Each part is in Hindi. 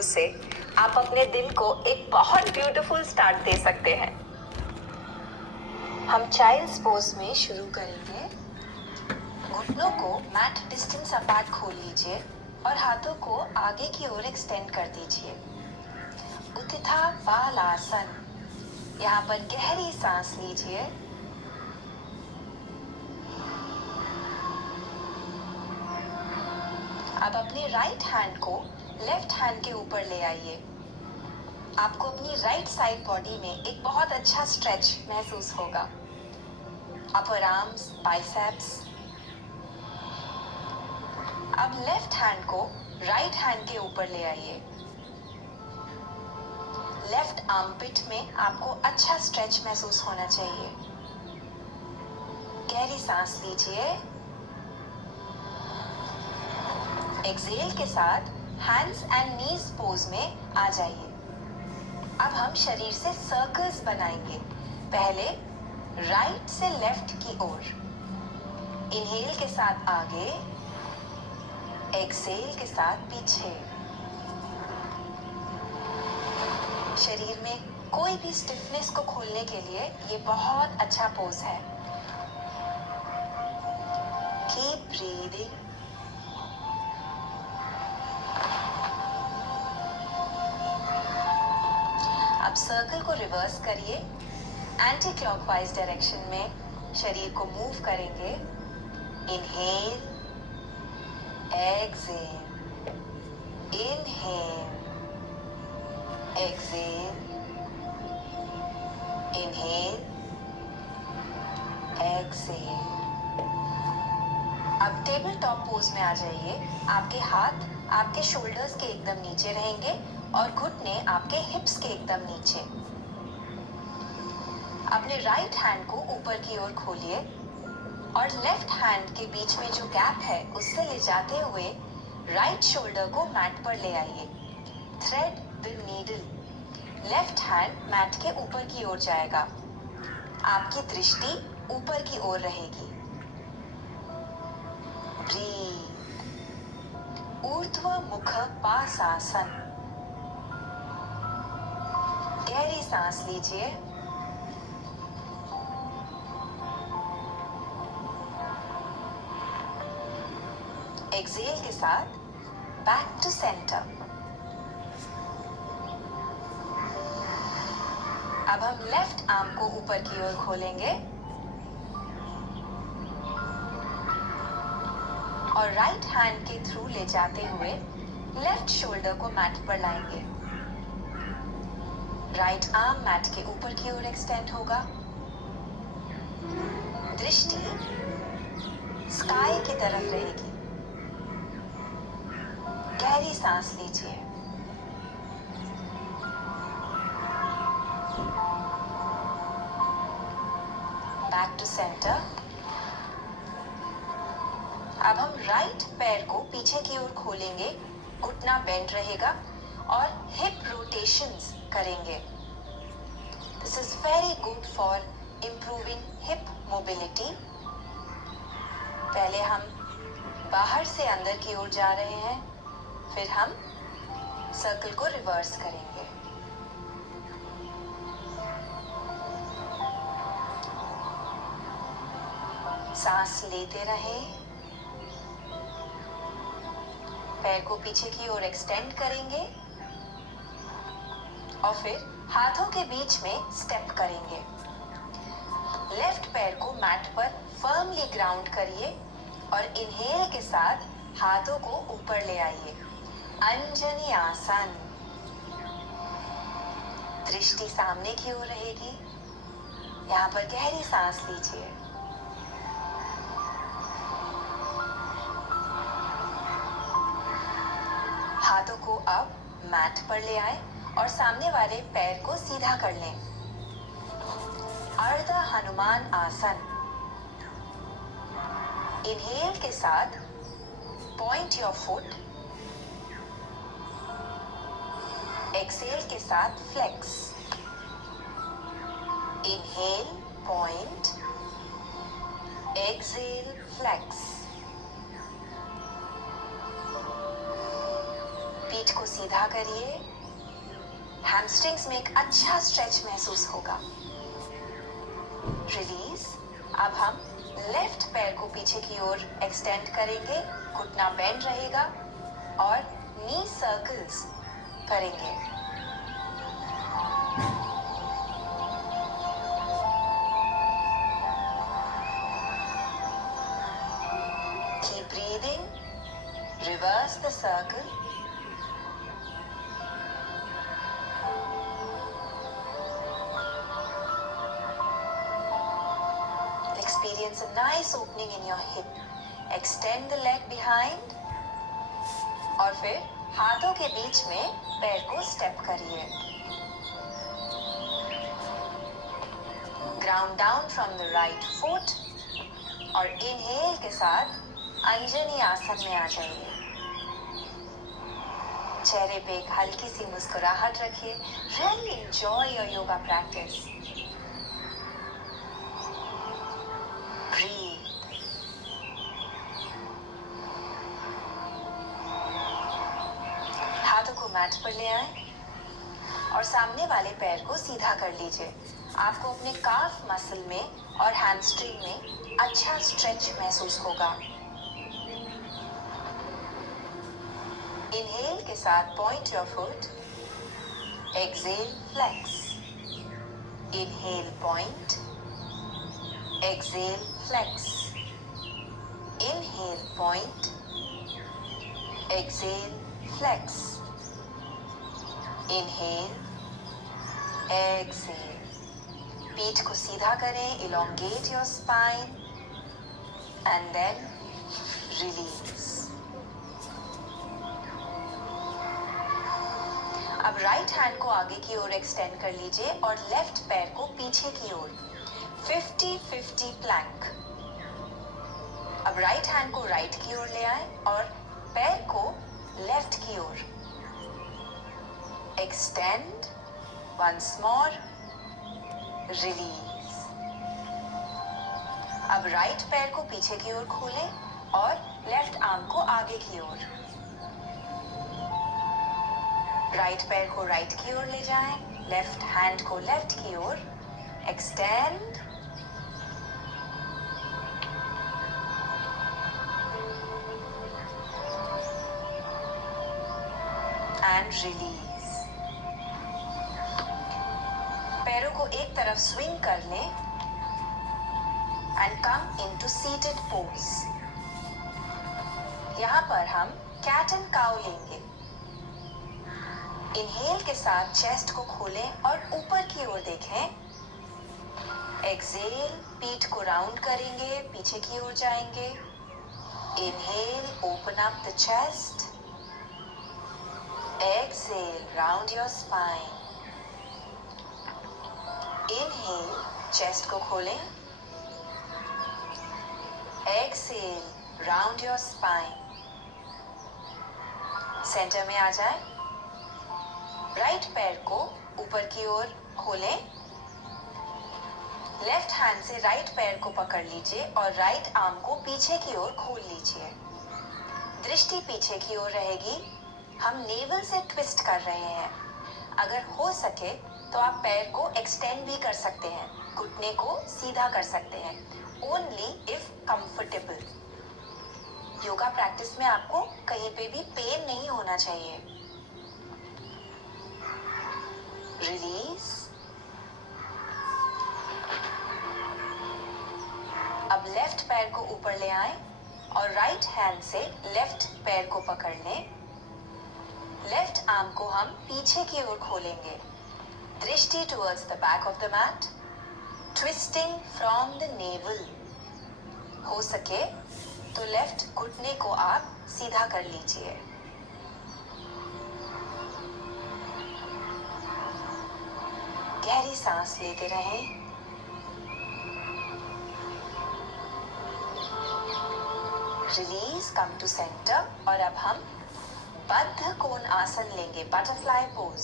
पोज से आप अपने दिन को एक बहुत ब्यूटीफुल स्टार्ट दे सकते हैं। हम चाइल्ड्स पोज में शुरू करेंगे। घुटनों को मैट डिस्टेंस अपार्ट खोल लीजिए और हाथों को आगे की ओर एक्सटेंड कर दीजिए। उत्थिता बालासन। यहाँ पर गहरी सांस लीजिए। अब अपने राइट हैंड को लेफ्ट हैंड के ऊपर ले आइए। आपको अपनी राइट साइड बॉडी में एक बहुत अच्छा स्ट्रेच महसूस होगा। अपर आर्म्स, बाइसेप्स। अब लेफ्ट हैंड को राइट हैंड के ऊपर ले आइए। लेफ्ट आर्मपिट में आपको अच्छा स्ट्रेच महसूस होना चाहिए। गहरी सांस लीजिए। एक्सहेल के साथ हैंड्स एंड नीज पोज में आ जाइए। अब हम शरीर से सर्कल्स बनाएंगे। पहले राइट से लेफ्ट की ओर। इनहेल के साथ आगे, एक्सहेल के साथ पीछे। शरीर में कोई भी स्टिफनेस को खोलने के लिए ये बहुत अच्छा पोज है। Keep breathing. अब सर्कल को रिवर्स करिए। एंटी क्लॉकवाइज डायरेक्शन में शरीर को मूव करेंगे। Inhale, exhale, inhale, exhale, inhale, exhale. अब टेबल टॉप पोज में आ जाइए। आपके हाथ आपके शोल्डर्स के एकदम नीचे रहेंगे और घुटने आपके हिप्स के एकदम नीचे। अपने राइट हैंड को ऊपर की ओर खोलिए और लेफ्ट हैंड के बीच में जो गैप है उससे ले जाते हुए राइट शोल्डर को मैट पर ले आइए। Thread the needle. Left hand mat के ऊपर की ओर जाएगा। आपकी दृष्टि ऊपर की ओर रहेगी। ब्रीथ। ऊर्ध्व मुख पासासन। गहरी सांस लीजिए। एक्सहेल के साथ बैक टू सेंटर। अब हम लेफ्ट आर्म को ऊपर की ओर खोलेंगे और राइट हैंड के थ्रू ले जाते हुए लेफ्ट शोल्डर को मैट पर लाएंगे। राइट आर्म मैट के ऊपर की ओर एक्सटेंड होगा। दृष्टि स्काई की तरफ रहेगी। गहरी सांस लीजिए। Back to centre. अब हम राइट पैर को पीछे की ओर खोलेंगे। घुटना बेंड रहेगा और हिप रोटेशंस करेंगे। This is very good for improving hip mobility. पहले हम बाहर से अंदर की ओर जा रहे हैं, फिर हम सर्कल को रिवर्स करेंगे। सांस लेते रहें। पैर को पीछे की ओर एक्सटेंड करेंगे और फिर हाथों के बीच में स्टेप करेंगे। लेफ्ट पैर को मैट पर फर्मली ग्राउंड करिए और इनहेल के साथ हाथों को ऊपर ले आइए। अंजनी आसन। दृष्टि सामने की ओर रहेगी। यहाँ पर गहरी सांस लीजिए। हाथों को अब मैट पर ले आए और सामने वाले पैर को सीधा कर लें। अर्ध हनुमान आसन। इनहेल के साथ पॉइंट योर फुट। एक्सहेल के साथ flex. Inhale point, exhale flex. पीठ को सीधा करिए। हैमस्ट्रिंग्स में एक अच्छा स्ट्रेच महसूस होगा। रिलीज। अब हम लेफ्ट पैर को पीछे की ओर एक्सटेंड करेंगे, घुटना बेंड रहेगा और नी सर्कल्स करेंगे। Keep breathing. Reverse the circle. Experience a nice opening in your hip. Extend the leg behind. और फिर हाथों के बीच में पैर को स्टेप करिए। Ground down from the right foot. और इनहेल के साथ अंजनी आसन में आ जाइए। चेहरे पे एक हल्की सी मुस्कुराहट रखिए। Really enjoy your yoga practice. Breathe. हाथों को मैट पर ले आए और सामने वाले पैर को सीधा कर लीजिए। आपको अपने काफ मसल में और हैमस्ट्रिंग में अच्छा स्ट्रेच महसूस होगा। इनहेल के साथ point your foot. Exhale flex. Inhale point. Exhale flex. Inhale point. Exhale flex. Inhale exhale. पीठ को सीधा करें, elongate your spine and then release. अब राइट हैंड को आगे की ओर एक्सटेंड कर लीजिए और लेफ्ट पैर को पीछे की ओर 50-50 प्लैंक। अब राइट हैंड को राइट की ओर ले आए और पैर को लेफ्ट की ओर एक्सटेंड। Once more release. अब राइट पैर को पीछे की ओर खोलें और लेफ्ट आर्म को आगे की ओर। राइट पैर को राइट की ओर ले जाएं, लेफ्ट हैंड को लेफ्ट की ओर एक्सटेंड। And release. पैरों को एक तरफ स्विंग कर लें and come into seated pose. यहां पर हम कैट एंड काउ लेंगे। इनहेल के साथ चेस्ट को खोलें और ऊपर की ओर देखें। एक्सहेल, पीठ को राउंड करेंगे, पीछे की ओर जाएंगे। Inhale, open up the chest. Exhale, round your spine. Inhale, chest को खोलें। Exhale, round your spine. Centre में आ जाए। राइट पैर को ऊपर की ओर खोलें। लेफ्ट हैंड से राइट पैर को पकड़ लीजिए और राइट आर्म को पीछे की ओर खोल लीजिए। दृष्टि पीछे की ओर रहेगी। हम नेवल से ट्विस्ट कर रहे हैं। अगर हो सके तो आप पैर को एक्सटेंड भी कर सकते हैं, घुटने को सीधा कर सकते हैं। Only if comfortable. Yoga practice में आपको कहीं पे भी पेन नहीं होना चाहिए। रिलीज। अब लेफ्ट पैर को ऊपर ले आए और राइट हैंड से लेफ्ट पैर को पकड़ लें। लेफ्ट आर्म को हम पीछे की ओर खोलेंगे। दृष्टि towards the back of the mat. Twisting from the navel. हो सके तो लेफ्ट घुटने को आप सीधा कर लीजिए। गहरी सांस लेते रहें। Release, come to centre. और अब हम बद्ध कोण आसन लेंगे, बटरफ्लाई पोज।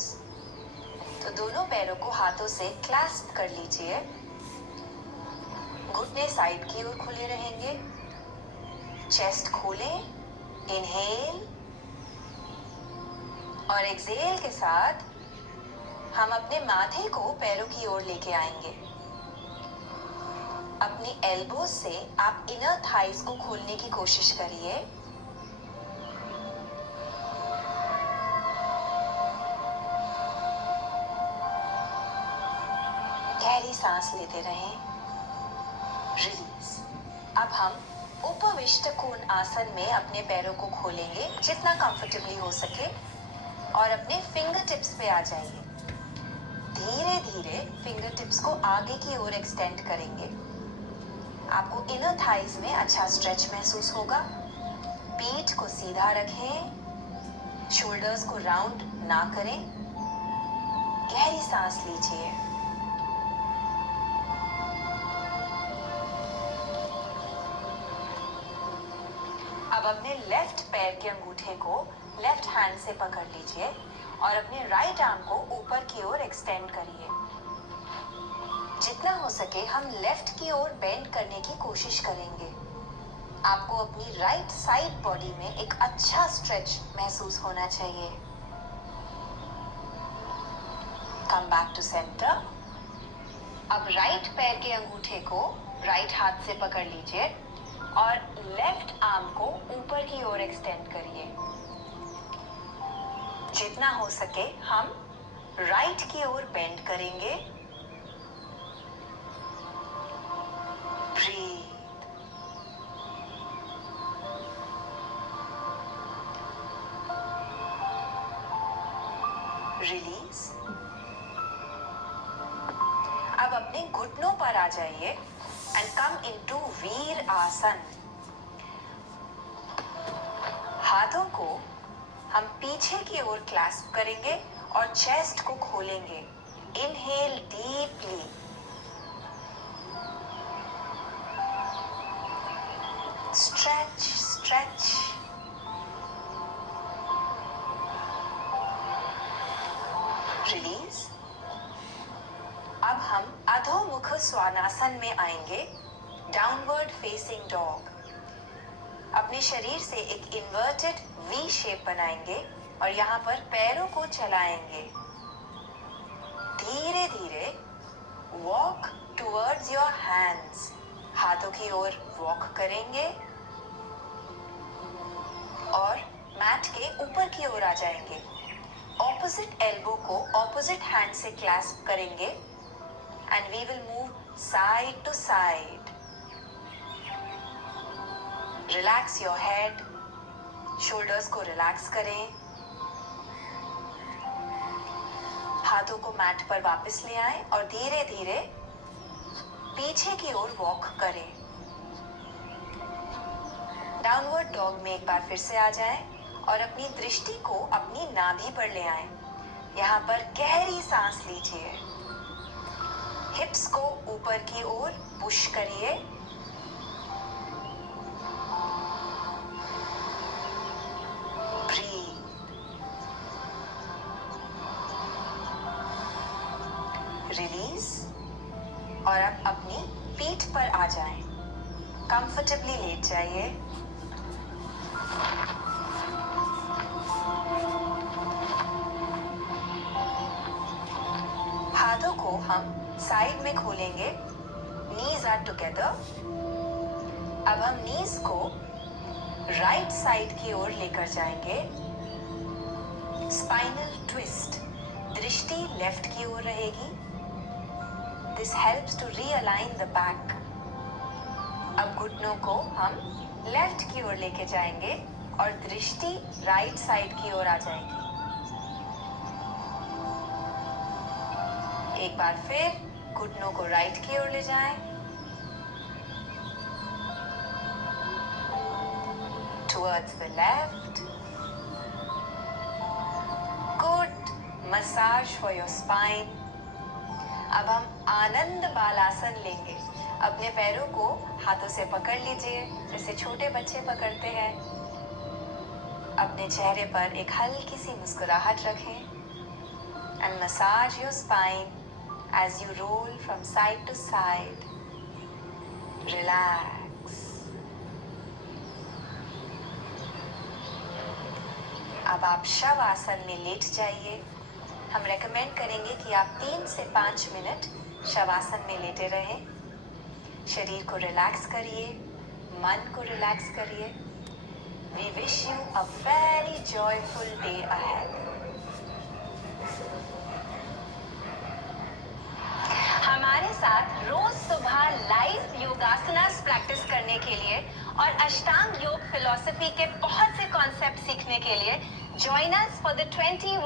तो दोनों पैरों को हाथों से क्लैस्प कर लीजिए। घुटने साइड की ओर खुले रहेंगे। चेस्ट खोलें। इनहेल, और एक्सेल के साथ हम अपने माथे को पैरों की ओर लेके आएंगे। अपनी एल्बोज से आप इनर थाइज को खोलने की कोशिश करिए। गहरी सांस लेते रहें। रिलीज। अब हम उपविष्ट कोण आसन में अपने पैरों को खोलेंगे जितना कंफर्टेबली हो सके और अपने फिंगर टिप्स पे आ जाइए। धीरे धीरे फिंगर टिप्स को आगे की ओर एक्सटेंड करेंगे। आपको इनर थाइज में अच्छा स्ट्रेच महसूस होगा। पीठ को सीधा रखें, शोल्डर्स को राउंड ना करें। गहरी सांस लीजिए। अब अपने लेफ्ट पैर के अंगूठे को लेफ्ट हैंड से पकड़ लीजिए और अपने राइट आर्म को ऊपर की ओर एक्सटेंड करिए। जितना हो सके हम लेफ्ट की ओर बेंड करने की कोशिश करेंगे। आपको अपनी राइट साइड बॉडी में एक अच्छा स्ट्रेच महसूस होना चाहिए। Come back to centre. अब राइट पैर के अंगूठे को राइट हाथ से पकड़ लीजिए और लेफ्ट आर्म को ऊपर की ओर एक्सटेंड करिए। जितना हो सके हम राइट की ओर बेंड करेंगे। ब्रीथ। रिलीज। अब अपने घुटनों पर आ जाइए and come into वीर आसन। हाथों को हम पीछे की ओर क्लैस्प करेंगे और चेस्ट को खोलेंगे। Inhale deeply. Stretch stretch. Release. अब हम अधोमुख स्वानासन में आएंगे। Downward facing dog. अपने शरीर से एक इन्वर्टेड वी शेप बनाएंगे और यहाँ पर पैरों को चलाएंगे। धीरे धीरे वॉक टुवर्ड्स योर हैंड्स। हाथों की ओर वॉक करेंगे और मैट के ऊपर की ओर आ जाएंगे। ऑपोजिट एल्बो को ऑपोजिट हैंड से क्लैस्प करेंगे and we will move side to side. Relax your head. Shoulders को relax करें। हाथों को मैट पर वापस ले आएं और धीरे धीरे पीछे की ओर वॉक करें। डाउनवर्ड डॉग में एक बार फिर से आ जाएं और अपनी दृष्टि को अपनी नाभि पर ले आएं। यहाँ पर गहरी सांस लीजिए। हिप्स को ऊपर की ओर पुश करिए। ब्रीथ। रिलीज। और अब अपनी पीठ पर आ जाएं। कंफर्टेबली लेट जाइए। हाथों को हम साइड में खोलेंगे। Knees are together. अब हम नीज को राइट साइड की ओर लेकर जाएंगे। Spinal twist. दृष्टि लेफ्ट की ओर रहेगी। This helps to realign the back. अब घुटनों को हम लेफ्ट की ओर लेके जाएंगे और दृष्टि राइट साइड की ओर आ जाएगी। एक बार फिर घुटनों को राइट की ओर ले जाएं। Towards the left. Good massage for your spine. अब हम आनंद बालासन लेंगे। अपने पैरों को हाथों से पकड़ लीजिए जैसे छोटे बच्चे पकड़ते हैं। अपने चेहरे पर एक हल्की सी मुस्कुराहट रखें and massage your spine as you roll from side to side. Relax. अब आप शव आसन में लेट जाइए। हम रेकमेंड करेंगे कि आप 3 से 5 मिनट शवासन में लेटे रहें। शरीर को रिलैक्स करिए, मन को रिलैक्स करिए। We wish you a very joyful day ahead. हमारे साथ रोज सुबह लाइव योगासनास प्रैक्टिस करने के लिए और अष्टांग योग फिलॉसफी के बहुत से कॉन्सेप्ट सीखने के लिए ज्वाइन अस फॉर द 21